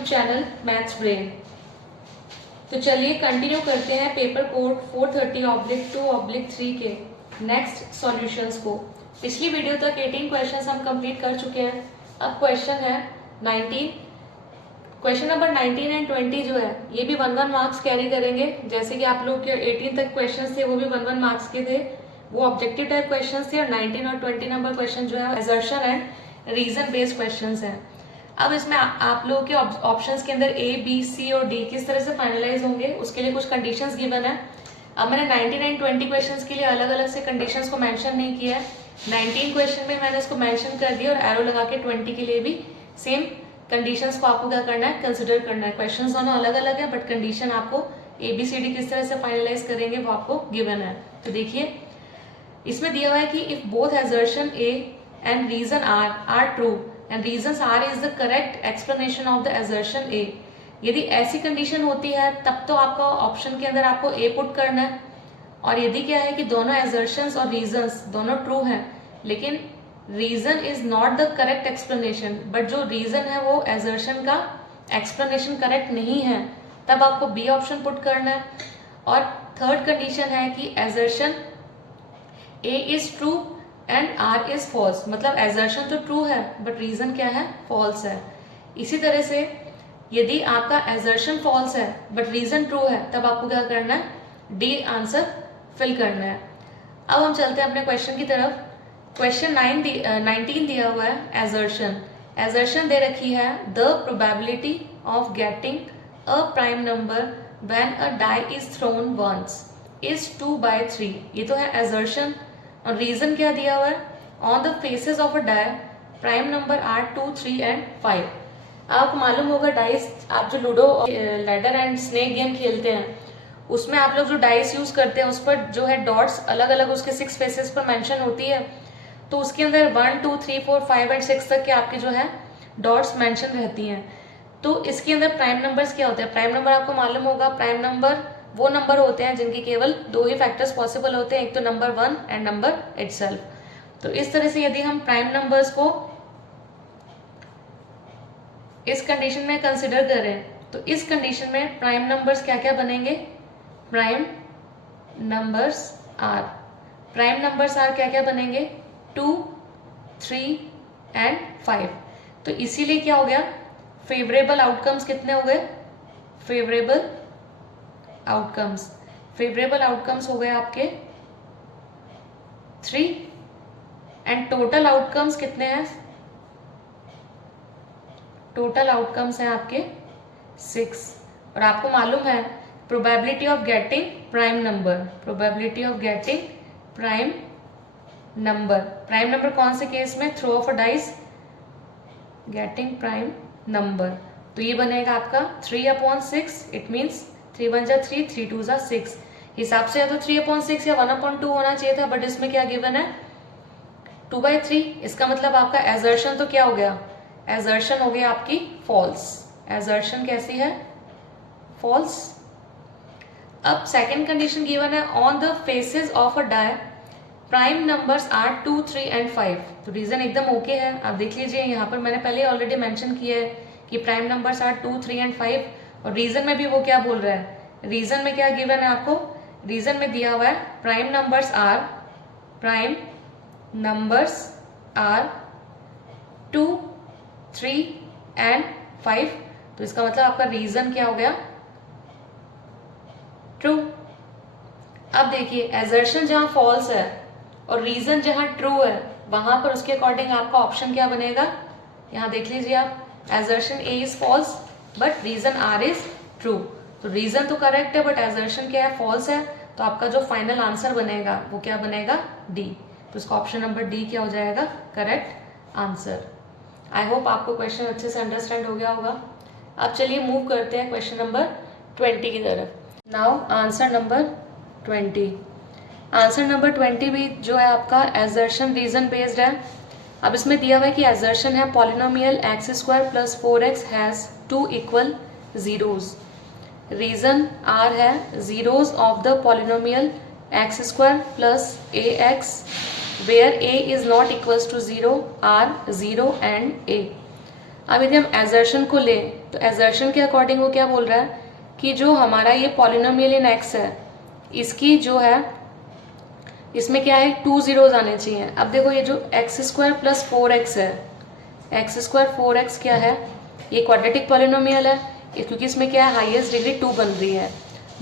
YouTube channel maths brain. तो चलिए continue करते हैं पेपर कोड 430/2/3 के नेक्स्ट सॉल्यूशंस को। पिछली वीडियो तक 18 क्वेश्चंस हम कंप्लीट कर चुके हैं। अब क्वेश्चन है 19। क्वेश्चन नंबर 19 एंड 20 जो है ये भी 1-1 मार्क्स कैरी करेंगे। जैसे कि आप लोग के 18 तक क्वेश्चन थे वो भी 1-1 मार्क्स के थे, वो ऑब्जेक्टिव टाइप क्वेश्चन थे। और 19 और 20 नंबर क्वेश्चन जो है assertion and reason based question हैं। अब इसमें आप लोगों के ऑप्शंस के अंदर ए, बी, सी और डी किस तरह से फाइनलाइज होंगे उसके लिए कुछ कंडीशंस गिवन है। अब मैंने 19 एंड 20 क्वेश्चंस के लिए अलग अलग से कंडीशंस को मेंशन नहीं किया है। 19 क्वेश्चन में मैंने इसको मेंशन कर दिया और एरो लगा के 20 के लिए भी सेम कंडीशंस को आपको क्या करना है, कंसिडर करना है। क्वेश्चंस दोनों अलग अलग है बट कंडीशन आपको ABCD किस तरह से फाइनलाइज करेंगे वो आपको गिवन है। तो देखिए इसमें दिया हुआ है कि if both assertion A and reason are true and reasons R is the correct explanation of the assertion A। यदि ऐसी कंडीशन होती है तब तो आपका ऑप्शन के अंदर आपको A पुट करना है। और यदि क्या है कि दोनों assertions और reasons दोनों ट्रू हैं लेकिन reason is not the correct explanation, but जो reason है वो assertion का explanation करेक्ट नहीं है, तब आपको B ऑप्शन पुट करना है। और थर्ड कंडीशन है कि assertion A is true and R is false, मतलब एजर्शन तो ट्रू है बट रीजन क्या है, फॉल्स है। इसी तरह से यदि आपका एजर्शन फॉल्स है बट रीजन ट्रू है तब आपको क्या करना है, डी आंसर फिल करना है। अब हम चलते हैं अपने क्वेश्चन की तरफ। क्वेश्चन 19 दिया हुआ है एजर्शन। एजर्शन दे रखी है the probability of getting a prime number when a die is thrown once is 2/3। ये तो है एजर्शन। और रीजन क्या दिया हुआ है, on the faces of a die prime number are 2, 3 and 5। आपको मालूम होगा डाइस, आप जो ludo ladder and snake game खेलते हैं उसमें आप लोग जो डाइस यूज करते हैं उस पर जो है डॉट्स अलग अलग उसके 6 फेसेस पर मेंशन होती है। तो उसके अंदर 1, 2, 3, 4, 5 एंड 6 तक के आपके जो है डॉट्स मेंशन रहती हैं। तो इसके अंदर प्राइम नंबर्स क्या होते हैं, प्राइम नंबर आपको मालूम होगा, प्राइम नंबर वो नंबर होते हैं जिनके केवल 2 ही फैक्टर्स पॉसिबल होते हैं, एक तो नंबर 1 एंड नंबर इटसेल्फ। तो इस तरह से यदि हम प्राइम नंबर्स को इस कंडीशन में कंसिडर करें तो इस कंडीशन में प्राइम नंबर्स क्या क्या बनेंगे, prime numbers are, prime numbers are क्या क्या बनेंगे, 2, 3 एंड 5। तो इसीलिए क्या हो गया, फेवरेबल आउटकम्स कितने हो गए, फेवरेबल आउटकम्स हो गए आपके 3 एंड टोटल आउटकम्स कितने हैं, टोटल आउटकम्स हैं आपके 6। और आपको मालूम है probability of getting prime number, probability of getting prime number कौन से केस में, throw of a dice getting prime number. तो ये बनेगा आपका 3/6। इट मीन्स 3 1 जा 3, 3 2 जा 6। हिसाब से या तो 3/6 या 1/2 होना चाहिए था बट इसमें क्या गिवन है, 2/3। इसका मतलब आपका एजर्शन तो क्या हो गया, एजर्शन हो गया आपकी फॉल्स। एजर्शन कैसी है, फॉल्स। अब सेकेंड कंडीशन गिवन है on the faces of a die prime numbers are 2, 3 and 5। तो रीजन एकदम ओके है। आप देख लीजिए यहाँ पर मैंने पहले ऑलरेडी मेंशन किया है कि प्राइम नंबर्स आर 2, 3 एंड 5। और रीजन में भी वो क्या बोल रहा है, रीजन में क्या गिवन है आपको, रीजन में दिया हुआ है प्राइम नंबर्स आर 2, 3 एंड 5। तो इसका मतलब आपका रीजन क्या हो गया, ट्रू। अब देखिए एजर्शन जहां फॉल्स है और रीजन जहां ट्रू है वहां पर उसके अकॉर्डिंग आपका ऑप्शन क्या बनेगा, यहां देख लीजिए आप, assertion A is false but reason R is true. तो रीजन तो करेक्ट है बट एजर्शन क्या है, फॉल्स है। तो आपका जो फाइनल आंसर बनेगा वो क्या बनेगा, D। तो इसका ऑप्शन नंबर D क्या हो जाएगा, करेक्ट आंसर। आई होप आपको क्वेश्चन अच्छे से अंडरस्टैंड हो गया होगा। अब चलिए मूव करते हैं क्वेश्चन नंबर 20 की तरफ। Now answer number 20। Answer number 20 भी जो है आपका एजर्शन रीजन बेस्ड है। अब इसमें दिया हुआ है कि एजर्शन है polynomial x² + 4x has 2 equal zeros. Reason R है zeros of the polynomial x² + ax where a is not equals to 0 are 0 and a। अब यदि हम एजर्शन को लें तो एजर्शन के अकॉर्डिंग वो क्या बोल रहा है कि जो हमारा ये पॉलिनोमियल इन एक्स है इसकी जो है इसमें क्या है 2 zeros आने चाहिए। अब देखो ये जो एक्स स्क्वायर प्लस 4x है, एक्स स्क्वायर 4x क्या है, ये क्वाड्रेटिक पॉलिनोमियल है क्योंकि इसमें क्या है हाईएस्ट डिग्री 2 बन रही है।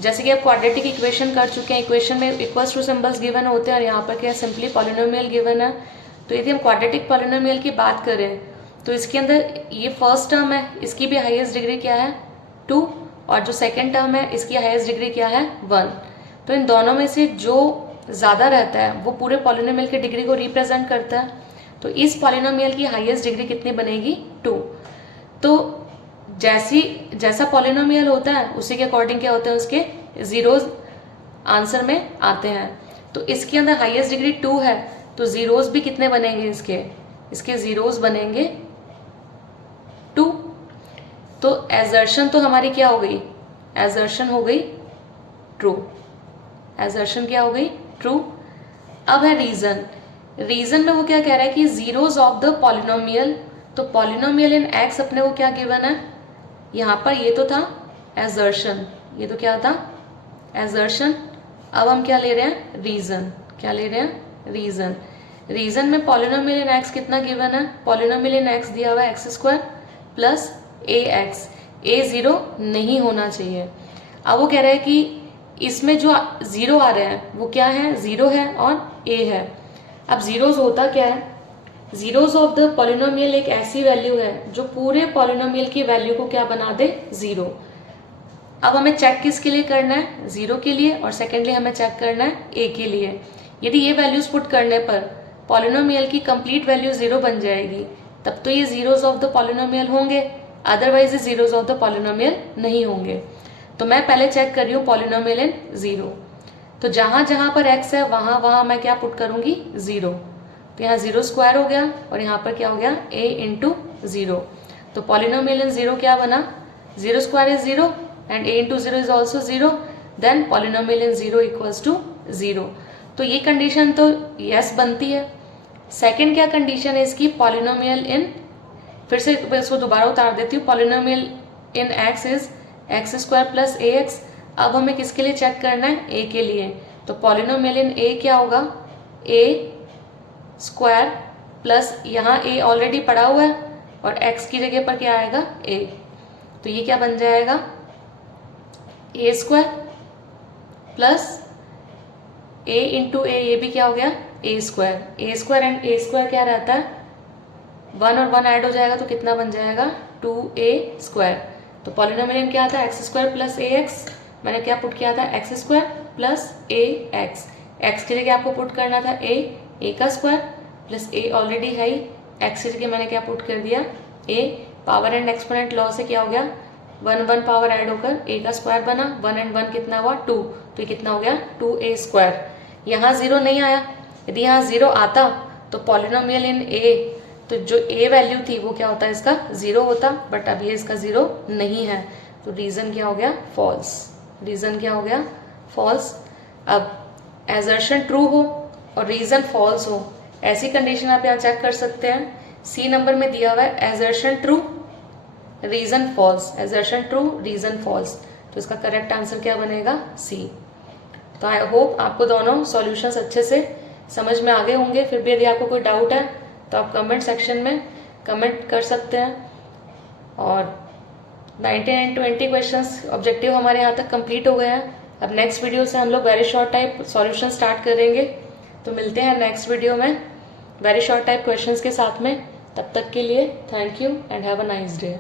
जैसे कि आप क्वाड्रेटिक इक्वेशन कर चुके हैं, इक्वेशन में इक्वल्स टू सिंबल्स गिवन होते हैं और यहाँ पर क्या है सिंपली पॉलिनोमियल गिवन है। तो यदि हम क्वाड्रेटिक पॉलिनोमियल की बात करें तो इसके अंदर ये फर्स्ट टर्म है, इसकी भी हाईएस्ट डिग्री क्या है 2, और जो सेकेंड टर्म है इसकी हाईएस्ट डिग्री क्या है 1। तो इन दोनों में से जो ज़्यादा रहता है वो पूरे पॉलिनोमियल की डिग्री को रिप्रेजेंट करता है। तो इस पॉलिनोमियल की हाईएस्ट डिग्री कितनी बनेगी 2। तो जैसा पॉलिनोमियल होता है उसी के अकॉर्डिंग क्या होते हैं उसके जीरोज आंसर में आते हैं। तो इसके अंदर हाईएस्ट डिग्री 2 है तो जीरोज भी कितने बनेंगे इसके जीरोज बनेंगे 2। तो एजर्शन तो हमारी क्या हो गई, एजर्शन हो गई ट्रू, एजर्शन क्या हो गई ट्रू। अब है रीजन, रीजन में वो क्या कह रहा है कि जीरोज ऑफ द पॉलिनोमियल। तो पॉलिनोमियल इन एक्स अपने को क्या गिवन है, यहाँ पर ये तो था एजर्शन, ये तो क्या था एजर्शन। अब हम क्या ले रहे हैं रीजन, क्या ले रहे हैं रीजन। रीजन में पॉलिनोमियल इन एक्स कितना गिवन है, पॉलिनोमियल इन एक्स दिया हुआ है एक्स स्क्वायर प्लस ए एक्स, ए जीरो नहीं होना चाहिए। अब वो कह रहा है कि इसमें जो जीरो आ रहे हैं वो क्या है, जीरो है और ए है। अब जीरोज होता क्या है, जीरोज ऑफ द पॉलिनोमियल एक ऐसी वैल्यू है जो पूरे पॉलिनोमियल की वैल्यू को क्या बना दे जीरो। अब हमें चेक किसके लिए करना है, जीरो के लिए, और सेकेंडली हमें चेक करना है ए के लिए। यदि ये वैल्यूज पुट करने पर पॉलिनोमियल की कंप्लीट वैल्यू जीरो बन जाएगी तब तो ये जीरोज ऑफ द पॉलिनोमियल होंगे, अदरवाइज ये जीरोज ऑफ द पॉलिनोमियल नहीं होंगे। तो मैं पहले चेक कर रही हूँ पॉलिनोमियल इन जीरो। तो जहां जहां पर x है वहां वहां मैं क्या पुट करूंगी जीरो। तो यहाँ जीरो स्क्वायर हो गया और यहाँ पर क्या हो गया a इंटू जीरो। तो पॉलिनोमियल इन जीरो क्या बना, zero square is zero and a into zero is also zero, then polynomial in zero equals to zero. तो ये कंडीशन तो यस बनती है। सेकेंड क्या कंडीशन है इसकी, पॉलिनोमियल इन, फिर से इसको दोबारा उतार देती हूँ, polynomial in x is x square plus A x. अब हमें किसके लिए चेक करना है, ए के लिए। तो पॉलिनोमियल इन ए क्या होगा, ए स्क्वायर प्लस यहाँ ए ऑलरेडी पड़ा हुआ है और एक्स की जगह पर क्या आएगा ए। तो ये क्या बन जाएगा A square plus A into A, ये भी क्या हो गया A square. A square and A square क्या रहता है 1 और 1 ऐड हो जाएगा तो कितना बन जाएगा 2a स्क्वायर। तो पॉलिनोमियल क्या था एक्स स्क्वायर प्लस ए एक्स, मैंने क्या पुट किया था एक्स स्क्वायर प्लस ए एक्स, एक्स की जगह आपको पुट करना था ए का स्क्वायर प्लस ए ऑलरेडी है ही, एक्स की जगह मैंने क्या पुट कर दिया ए। पावर एंड एक्सपोनेंट लॉ से क्या हो गया 1 पावर ऐड होकर ए का स्क्वायर बना, 1 एंड 1 कितना हुआ 2, तो ये कितना हो गया 2a स्क्वायर। यहाँ जीरो नहीं आया, यदि यहाँ जीरो आता तो पॉलिनोमियल इन ए, तो जो a वैल्यू थी वो क्या होता है इसका जीरो होता, बट अब ये इसका जीरो नहीं है। तो रीजन क्या हो गया फॉल्स, रीजन क्या हो गया फॉल्स। अब एजर्शन ट्रू हो और रीजन फॉल्स हो, ऐसी कंडीशन आप यहाँ चेक कर सकते हैं। सी नंबर में दिया हुआ है assertion true reason false, assertion true reason false, तो इसका करेक्ट आंसर क्या बनेगा सी। तो आई होप आपको दोनों सॉल्यूशंस अच्छे से समझ में आ गए होंगे। फिर भी यदि आपको कोई डाउट है तो आप कमेंट सेक्शन में कमेंट कर सकते हैं। और 19 एंड 20 क्वेश्चंस ऑब्जेक्टिव हमारे यहाँ तक कंप्लीट हो गए हैं। अब नेक्स्ट वीडियो से हम लोग very short type solution start करेंगे। तो मिलते हैं नेक्स्ट वीडियो में वेरी शॉर्ट टाइप क्वेश्चंस के साथ में। तब तक के लिए thank you and have a nice day.